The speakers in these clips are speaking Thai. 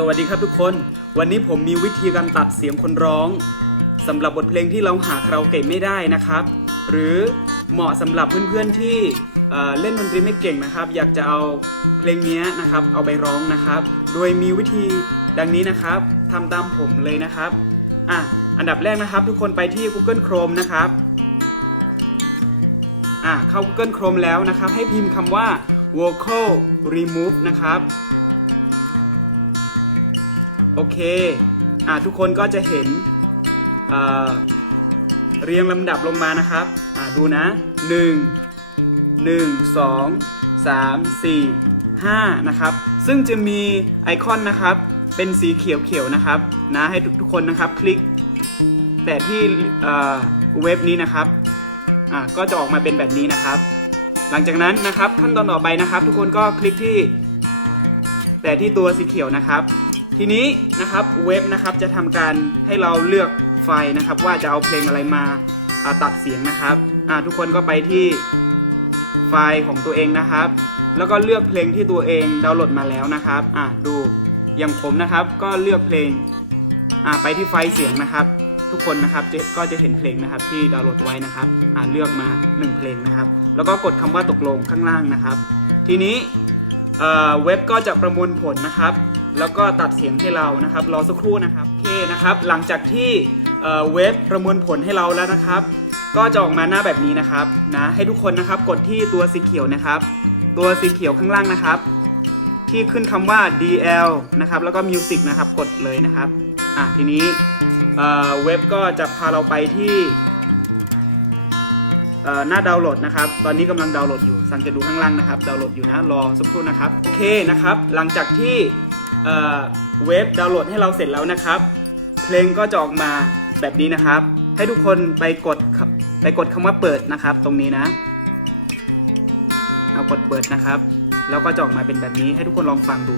สวัสดีครับทุกคนวันนี้ผมมีวิธีการตัดเสียงคนร้องสำหรับบทเพลงที่เราหาคาราโอเกะไม่ได้นะครับหรือเหมาะสำหรับเพื่อนๆที่เล่นดนตรีไม่เก่งนะครับอยากจะเอาเพลงนี้นะครับเอาไปร้องนะครับโดยมีวิธีดังนี้นะครับทำตามผมเลยนะครับอันดับแรกนะครับทุกคนไปที่ Google Chrome นะครับเข้า Google Chrome แล้วนะครับให้พิมพ์คำว่า vocal remove นะครับโอเคทุกคนก็จะเห็นเรียงลำดับลงมานะครับดูนะ1 2 3 4 5นะครับซึ่งจะมีไอคอนนะครับเป็นสีเขียวๆนะครับให้ทุกคนนะครับคลิกแต่ที่เว็บนี้นะครับก็จะออกมาเป็นแบบนี้นะครับหลังจากนั้นนะครับขั้นตอนต่อไปนะครับทุกคนก็คลิกที่แต่ที่ตัวสีเขียวนะครับทีนี้นะครับเว็บนะครับจะทำการให้เราเลือกไฟล์นะครับว่าจะเอาเพลงอะไรมาตัดเสียงนะครับทุกคนก็ไปที่ไฟล์ของตัวเองนะครับแล้วก็เลือกเพลงที่ตัวเองดาวน์โหลดมาแล้วนะครับดูอย่างผมนะครับก็เลือกเพลงไปที่ไฟล์เสียงนะครับทุกคนนะครับก็จะเห็นเพลงนะครับที่ดาวน์โหลดไว้นะครับเลือกมา1เพลงนะครับแล้วก็กดคำว่าตกลงข้างล่างนะครับทีนี้เว็บก็จะประมวลผลนะครับแล้วก็ตัดเสียงให้เรานะครับรอสักครู่นะครับโอเคนะครับหลังจากที่เว็บประมวลผลให้เราแล้วนะครับก็จะออกมาหน้าแบบนี้นะครับให้ทุกคนนะครับกดที่ตัวสีเขียวนะครับตัวสีเขียวข้างล่างนะครับที่ขึ้นคำว่า DL นะครับแล้วก็ Music นะครับกดเลยนะครับทีนี้เว็บก็จะพาเราไปที่หน้าดาวน์โหลดนะครับตอนนี้กำลังดาวน์โหลดอยู่สังเกตดูข้างล่างนะครับดาวน์โหลดอยู่นะรอสักครู่นะครับโอเคนะครับหลังจากที่เว็บดาวน์โหลดให้เราเสร็จแล้วนะครับเพลงก็จะออกมาแบบนี้นะครับให้ทุกคนไปกดคำว่าเปิดนะครับตรงนี้นะเอากดเปิดนะครับแล้วก็จะออกมาเป็นแบบนี้ให้ทุกคนลองฟังดู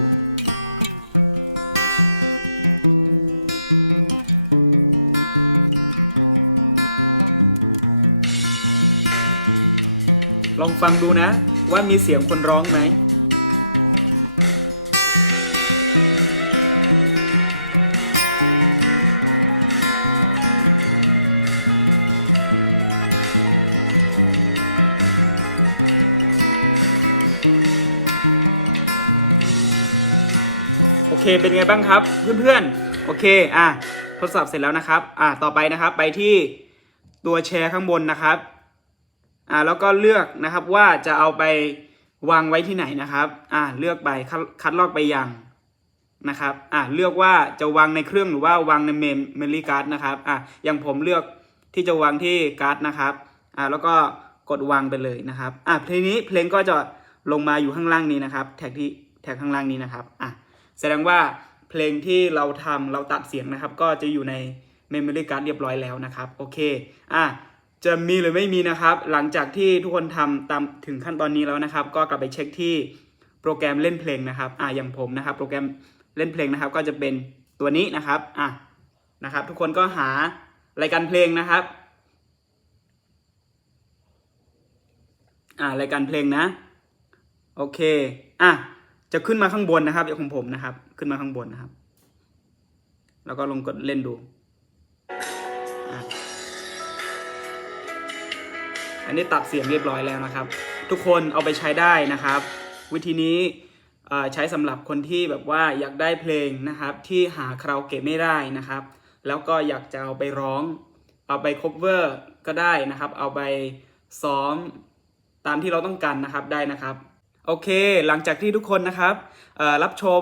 ลองฟังดูนะว่ามีเสียงคนร้องไหมโอเคเป็นไงบ้างครับเพื่อนๆโอเคทดสอบเสร็จแล้วนะครับต่อไปนะครับไปที่ตัวแชร์ข้างบนนะครับแล้วก็เลือกนะครับว่าจะเอาไปวางไว้ที่ไหนนะครับเลือกไปคัดลอกไปยังนะครับเลือกว่าจะวางในเครื่องหรือว่าวางในเมมโมรี่การ์ดนะครับอย่างผมเลือกที่จะวางที่การ์ดนะครับแล้วก็กดวางไปเลยนะครับทีนี้เพลงก็จะลงมาอยู่ข้างล่างนี้นะครับแท็กข้างล่างนี้นะครับแสดงว่าเพลงที่เราตัดเสียงนะครับก็จะอยู่ในเมมโมรี่การ์ดเรียบร้อยแล้วนะครับโอเคจะมีหรือไม่มีนะครับหลังจากที่ทุกคนทำตามถึงขั้นตอนนี้แล้วนะครับก็กลับไปเช็คที่โปรแกรมเล่นเพลงนะครับอย่างผมนะครับโปรแกรมเล่นเพลงนะครับก็จะเป็นตัวนี้นะครับนะครับทุกคนก็หารายการเพลงนะครับรายการเพลงนะโอเคจะขึ้นมาข้างบนนะครับอย่างของผมนะครับขึ้นมาข้างบนนะครับแล้วก็ลองกดเล่นดูอันนี้ตัดเสียงเรียบร้อยแล้วนะครับทุกคนเอาไปใช้ได้นะครับวิธีนี้ใช้สำหรับคนที่แบบว่าอยากได้เพลงนะครับที่หาคาราโอเกะไม่ได้นะครับแล้วก็อยากจะเอาไปร้องเอาไปคัฟเวอร์ก็ได้นะครับเอาไปซ้อมตามที่เราต้องการนะครับได้นะครับโอเคหลังจากที่ทุกคนนะครับรับชม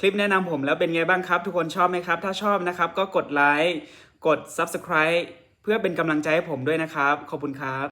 คลิปแนะนำผมแล้วเป็นไงบ้างครับทุกคนชอบไหมครับถ้าชอบนะครับก็กดไลค์กด Subscribe เพื่อเป็นกำลังใจให้ผมด้วยนะครับขอบคุณครับ